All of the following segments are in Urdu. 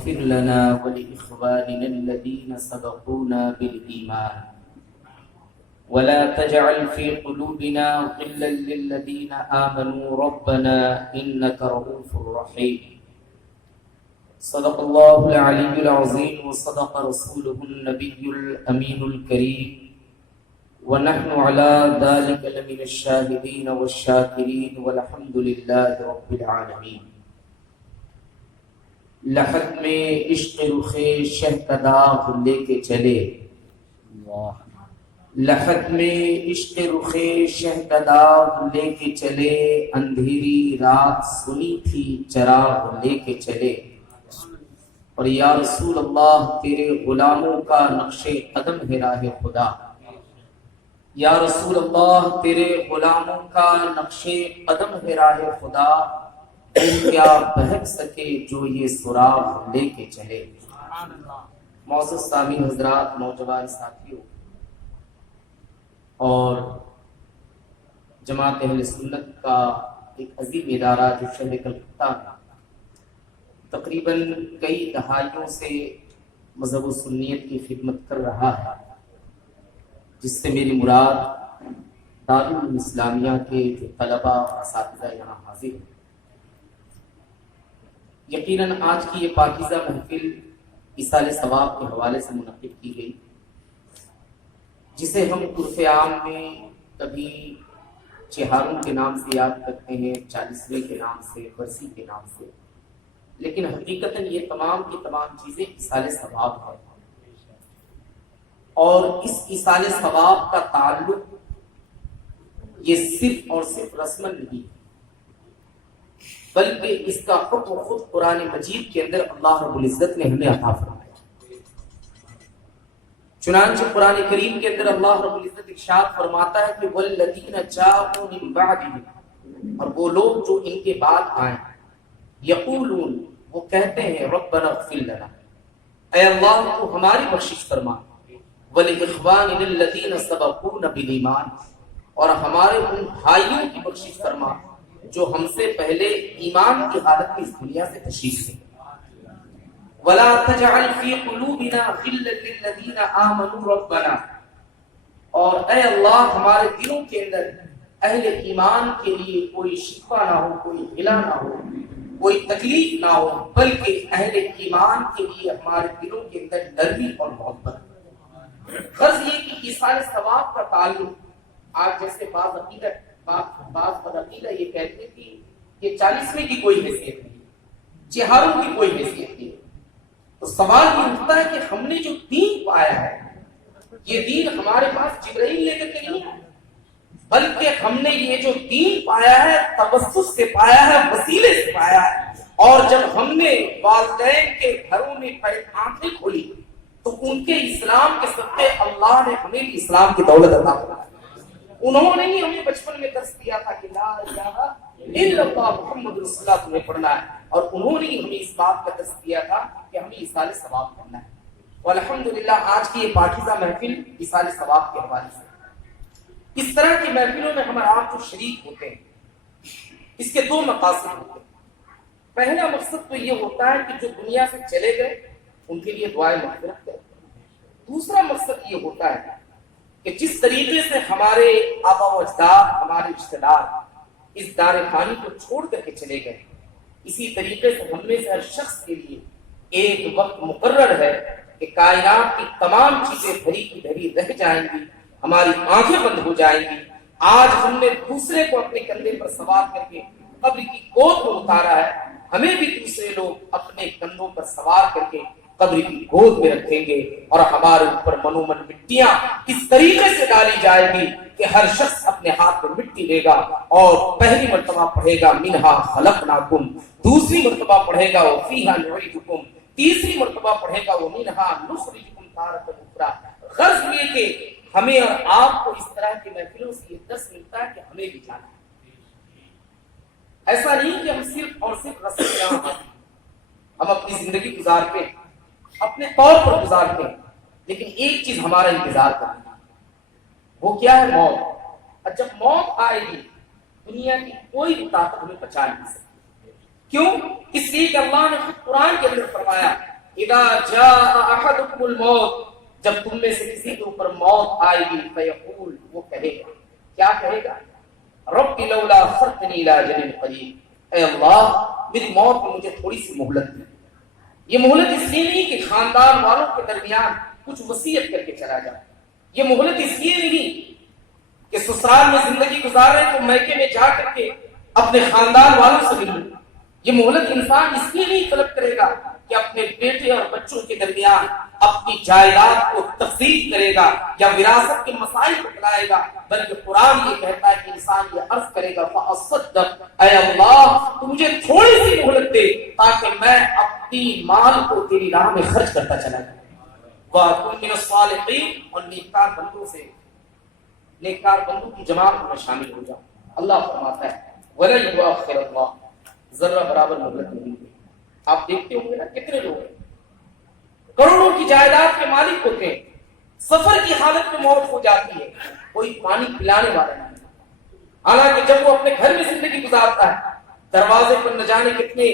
واغفر لنا ولإخواننا الذين سبقونا بالإيمان ولا تجعل في قلوبنا غلا للذين آمنوا ربنا إنك رؤوف رحيم. صدق الله العلي العظيم وصدق رسوله النبي الأمين الكريم ونحن على ذلك لمن الشاهدين والشاكرين والحمد لله رب العالمين. لحد میں عشق رخ شہ کا داغ لے کے چلے، لحد میں عشق رخ شہ کا داغ لے کے چلے، اندھیری رات سنی تھی چراغ لے کے چلے، اور یا رسول اللہ تیرے غلاموں کا نقش قدم ہے راہ خدا، یا رسول اللہ تیرے غلاموں کا نقش قدم ہے راہ خدا، کیا بہک سکے جو یہ سراغ لے کے چلے۔ معزز سامعین حضرات، نوجوان ساتھیوں اور جماعت اہل سنت کا ایک عظیم ادارہ جو شہر کلکتہ میں تقریباً کئی دہائیوں سے مذہب و سنیت کی خدمت کر رہا ہے، جس سے میری مراد دارالعلوم اسلامیہ کے جو طلباء اور اساتذہ یہاں حاضر ہیں۔ یقیناً آج کی یہ پاکیزہ محفل ایصال ثواب کے حوالے سے منعقد کی گئی، جسے ہم عرف عام میں کبھی چہاروں کے نام سے یاد کرتے ہیں، 40ویں کے نام سے، برسی کے نام سے، لیکن حقیقتاً یہ تمام کی تمام چیزیں ایصال ثواب ہے، اور اس ایصال ثواب کا تعلق یہ صرف اور صرف رسماً نہیں، بلکہ اس کا حکم خود قرآن مجید کے اندر اللہ رب العزت نے ہمیں عطا فرمایا۔ چنانچہ قرآن کریم کے اندر اللہ رب العزت ارشاد فرماتا ہے کہ والذین جاءوا من بعدهم، اور وہ لوگ جو ان کے بعد آئے، یقولون، وہ کہتے ہیں ربنا اغفر لنا، اے اللہ تو ہماری بخشش فرما، ولاخواننا الذین سبقونا بالایمان، اور ہمارے ان بھائیوں کی بخشش فرما جو ہم سے پہلے ایمان کی حالت میں اس دنیا سے تشریف لے، ولا تجعل فی قلوبنا غلا للذین آمنوا ربنا، اور اے اللہ ہمارے دلوں کے اندر اہل ایمان کے لیے کوئی شکوہ نہ ہو، کوئی غلا نہ ہو، کوئی تکلیف نہ ہو، بلکہ اہل ایمان کے لیے ہمارے دلوں کے اندر نرمی اور محبت۔ غرض یہ کہ ایصال ثواب کا تعلق، آج جیسے بعض بدعقیدہ یہ کہتے تھی کہ 40ویں کی کوئی حیثیت نہیں، چہاروں کی کوئی حیثیت نہیں، تو سوال یہ اٹھتا ہے کہ ہم نے جو دین پایا ہے، یہ دین ہمارے پاس جبرائیل لے کر کے نہیں ہے، بلکہ ہم نے یہ جو دین پایا ہے توسط سے پایا ہے، وسیلے سے پایا ہے، اور جب ہم نے والدین کے گھروں میں آنکھیں کھولی تو ان کے اسلام کے صدقے اللہ نے ہمیں بھی اسلام کی دولت عطا فرمائی۔ انہوں نے ہی ہمیں بچپن میں درس دیا تھا کہ لا الہ الا اللہ محمد رسول اللہ تمہیں پڑھنا ہے، اور انہوں نے ہی ہمیں اس بات کا درس دیا تھا کہ ہمیں ایصال ثواب کرنا ہے۔ والحمدللہ آج کی یہ پاکیزہ محفل ایصال ثواب کے حوالے سے، اس طرح کی محفلوں میں ہمارا آپ جو شریک ہوتے ہیں، اس کے دو مقاصد ہوتے ہیں۔ پہلا مقصد تو یہ ہوتا ہے کہ جو دنیا سے چلے گئے ان کے لیے دعائیں مغفرت کریں۔ دوسرا مقصد یہ ہوتا ہے کہ جس طریقے سے ہمارے آبا و اجداد، ہمارے رشتہ دار اس دار فانی کو چھوڑ کر کے چلے گئے، اسی طریقے سے ہم میں سے ہر شخص کے لیے ایک وقت مقرر ہے کہ کائنات کی تمام چیزیں دھری کی دھری رہ جائیں گی، ہماری آنکھیں بند ہو جائیں گی۔ آج ہم نے دوسرے کو اپنے کندھے پر سوار کر کے قبر کی گود میں اتارا ہے، ہمیں بھی دوسرے لوگ اپنے کندھوں پر سوار کر کے قبر کی گود میں رکھیں گے، اور ہمارے اوپر منومن مٹیاں اس طریقے سے ڈالی جائے گی کہ ہر شخص اپنے ہاتھ میں مٹی لے گا اور پہلی مرتبہ پڑھے گا منہا خلقناکم، دوسری مرتبہ پڑھے گا وہ فیہا نعیدکم، تیسری مرتبہ پڑھے گا وہ منہا نخرجکم تارۃ اخری۔ غرض یہ کہ ہمیں اور آپ کو اس طرح کی محفلوں سے یہ درس ملتا ہے کہ ہمیں بھی جانا ہے۔ ایسا نہیں کہ ہم صرف اور صرف رسم یہاں ہم اپنی زندگی گزارتے ہیں، اپنے طور پر گزارتے ہیں، لیکن ایک چیز ہمارا انتظار کرتی ہے، وہ کیا ہے؟ موت۔ اور جب موت آئے گی دنیا کی کوئی بھی طاقت ہمیں بچا نہیں سکتی۔ کیوں؟ اس لیے کہ اللہ نے خود قرآن کے اندر فرمایا اذا جاء احدکم الموت، جب تم میں سے کسی کے اوپر موت آئے گی، فیقول، وہ کہے گا، کیا کہے گا؟ رب لولا اخرتنی الی اجل قریب، اے اللہ میری موت میں مجھے تھوڑی سی مہلت دے۔ یہ مہلت اس لیے نہیں کہ خاندان والوں کے درمیان کچھ وصیت کر کے چلا جائے، یہ مہلت اس لیے نہیں کہ سسرال میں زندگی گزار رہے تو میکے میں جا کر کے اپنے خاندان والوں سے ملوں، یہ مہلت انسان اس لیے نہیں طلب کرے گا کہ اپنے بیٹے اور بچوں کے درمیان اپنی جائیداد کو تقسیم کرے گا یا وراثت کے مسائل کو بتلائے گا، بلکہ قرآن یہ کہتا ہے کہ انسان یہ عرض کرے گا فَأَصَّدَّقْ، اے اللہ تو مجھے تھوڑی سی مہلت دے تاکہ میں اپنی مال کو تیری راہ میں خرچ کرتا چلا جاؤں، وَأَكُن مِّنَ الصَّالِحِينَ، اور نیکار بندوں سے، نیکار بندوں کی جماعت میں شامل ہو جاؤں۔ اللہ فرماتا ہے وَلَن يُؤَخِّرَ اللَّهُ، ذرہ برابر مہلت نہیں دے۔ آپ دیکھتے ہوں گے نا کتنے لوگ ہیں کروڑوں کی جائیداد کے مالک ہوتے ہیں، سفر کی حالت میں موت ہو جاتی ہے، کوئی پانی پلانے والا نہیں، حالانکہ جب وہ اپنے گھر میں زندگی گزارتا ہے دروازے پر نہ جانے کتنے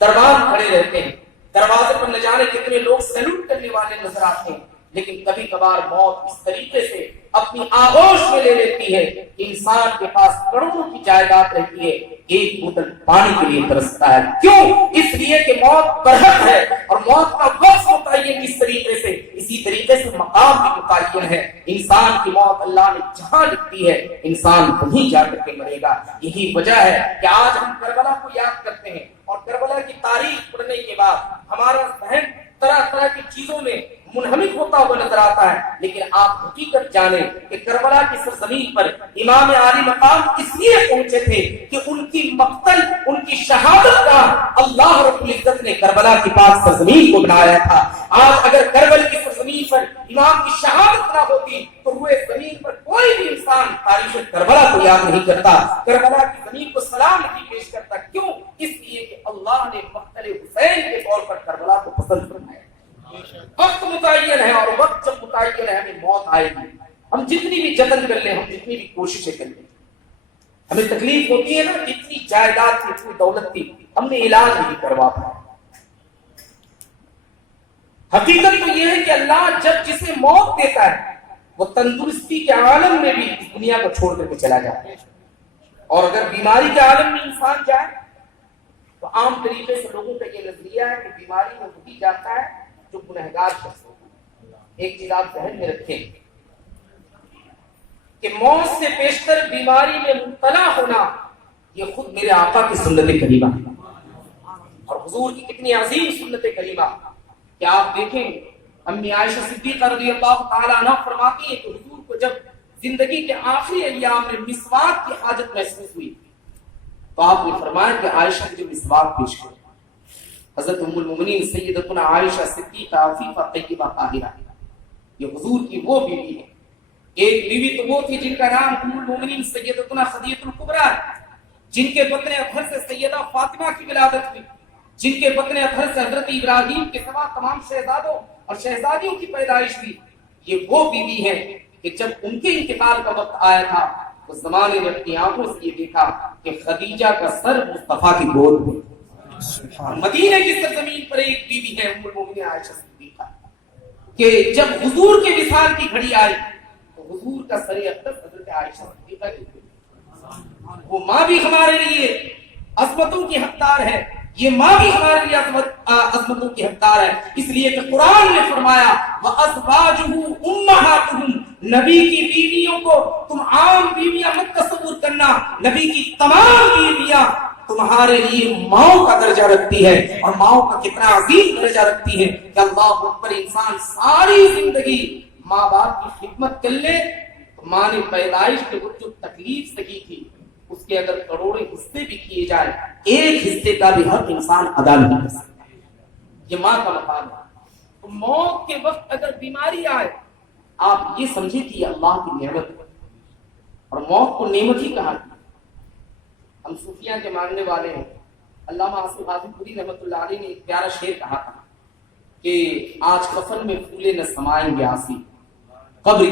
دربار کھڑے رہتے ہیں، دروازے پر نہ جانے کتنے لوگ سیلوٹ کرنے والے نظر آتے ہیں، لیکن کبھی کبھار موت اس طریقے سے اپنی آغوش میں لے لیتی ہے کہ انسان کے پاس کروڑوں کی جائیداد رہتی ہے، ایک بوتل پانی کے لیے ترستا ہے۔ کیوں؟ اس لیے کہ موت برحق ہے اور موت کا وقت متعین کس طریقے سے، اسی طریقے سے مقام بھی متعین ہے۔ انسان کی موت اللہ نے جہاں لکھی ہے انسان وہیں جا کر کے مرے گا۔ یہی وجہ ہے کہ آج ہم کربلا کو یاد کرتے ہیں اور کربلا کی تاریخ پڑھنے کے بعد ہمارا ذہن طرح طرح کی چیزوں میں منہمک ہوتا ہوا نظر آتا ہے، لیکن آپ حقیقت جانیں کہ کربلا کی سرزمین پر امام عالی مقام اس لیے پہنچے تھے کہ ان کی مقتل، ان کی شہادت کا اللہ رب العزت نے کربلا کی پاک سرزمین کو بنایا تھا۔ آج اگر کربلا کی سرزمین پر امام کی شہادت نہ ہوتی تو روئے زمین پر کوئی بھی انسان تاریخ کربلا کو یاد نہیں کرتا، کربلا کی زمین کو سلام نہیں پیش کرتا۔ کیوں؟ اس لیے کہ اللہ نے مقتل حسین کے طور پر کربلا کو پسند فرمایا۔ وقت متعین ہے اور وقت جب متعین ہے ہمیں موت آئے گی، ہم جتنی بھی جتن کر لیں، ہم جتنی بھی کوششیں کر لیں، ہمیں تکلیف ہوتی ہے نا، اتنی جائیداد تھی، اتنی دولت تھی، ہم نے علاج نہیں کروا پایا۔ حقیقت تو یہ ہے کہ اللہ جب جسے موت دیتا ہے وہ تندرستی کے عالم میں بھی اس دنیا کو چھوڑ کر کے چلا جاتا ہے، اور اگر بیماری کے عالم میں انسان جائے تو عام طریقے سے لوگوں کا یہ نظریہ ہے کہ بیماری میں وہی جاتا ہے جو گنہگار شخص ہوتا ہے۔ ایک چیز آپ ذہن میں رکھیں کہ موت سے پیشتر بیماری میں مبتلا ہونا یہ خود میرے آقا کی سنت کریمہ اور حضور کی کتنی عظیم سنت کریمہ کہ آپ دیکھیں امی عائشہ صدیقہ رضی اللہ تعالی عنہ فرماتی ہے کہ حضور کو جب زندگی کے آخری ایام میں مسواک کی حاجت محسوس ہوئی تو آپ نے فرمایا کہ عائشہ مجھے مسواک پیش کرو۔ حضرت ام المؤمنین سیدتنا عائشہ صدیقہ عفیفہ طیبہ طاہرہ، یہ حضور کی وہ بیوی ہے۔ ایک بیوی تو وہ تھی جن کا نام ام المؤمنین سیدتنا خدیجہ الکبریٰ، جن کے بطن اطہر سے سیدہ فاطمہ کی ولادت ہوئی، جن کے بطن اطہر سے حضرت ابراہیم کے سوا تمام شہزادوں اور شہزادیوں کی پیدائش ہوئی۔ یہ وہ بیوی ہے کہ جب ان کے انتقال کا وقت آیا تھا اس زمانے نے اپنی آنکھوں سے یہ دیکھا کہ خدیجہ کا سر مصطفیٰ کی گود میں۔ مدینہ کی سرزمین پر ایک بیوی ہے ام المؤمنین عائشہ صدیقہ کہ جب حضور کے وصال کی گھڑی آئی تو حضور کا سر اقدس حضرت عائشہ صدیقہ کی گود۔ وہ ماں بھی ہمارے لیے عظمتوں کی حقدار ہے، یہ ماں بھی ہمارے لیے عظمتوں کی حقدار ہے، اس لیے کہ قرآن نے فرمایا وَأَزْوَاجُهُ أُمَّهَاتُهُمْ، نبی کی بیویوں کو تم عام بیویاں مت تصور کرنا، نبی کی تمام بیویاں تمہارے لیے ماؤں کا درجہ رکھتی ہے، اور ماؤں کا کتنا عظیم درجہ رکھتی ہے کہ اللہ اکبر، انسان ساری زندگی ماں باپ کی خدمت کر لے تو ماں نے پیدائش کے وقت جو تکلیف سکی تھی اس کے اگر کروڑوں حصے بھی کیے جائے ایک حصے کا بھی حق انسان ادا نہیں کر سکتا۔ یہ ماں کا مقام ہے۔ تو موت کے وقت اگر بیماری آئے آپ یہ سمجھے کہ یہ اللہ کی نعمت ہے، اور موت کو نعمت ہی کہا۔ ہم صوفیہ کے ماننے والے ہیں، علامہ آصف حازم پوری رحمۃ اللہ علیہ نے ایک پیارا شعر کہا تھا کہ آج کفن میں پھولے نہ سمائیں گے آسی، قبر